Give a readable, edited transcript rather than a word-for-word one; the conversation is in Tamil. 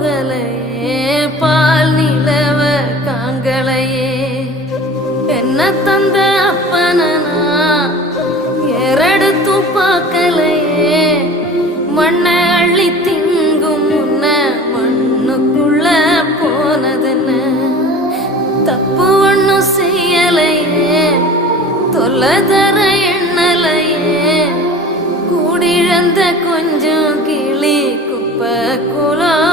போகலையே பால் நிலவ காங்களையே என்ன தந்த அப்பனா ஏறெடுத்து பார்க்கலையே மண்ணை அள்ளி திங்கும் முன்ன மண்ணுக்குள்ள போனதுன்னு தப்பு ஒன்னும் செய்யலையே தொல்லை தர எண்ணலையே கூடிழந்த கொஞ்சம் கிளி குப்பை குலம்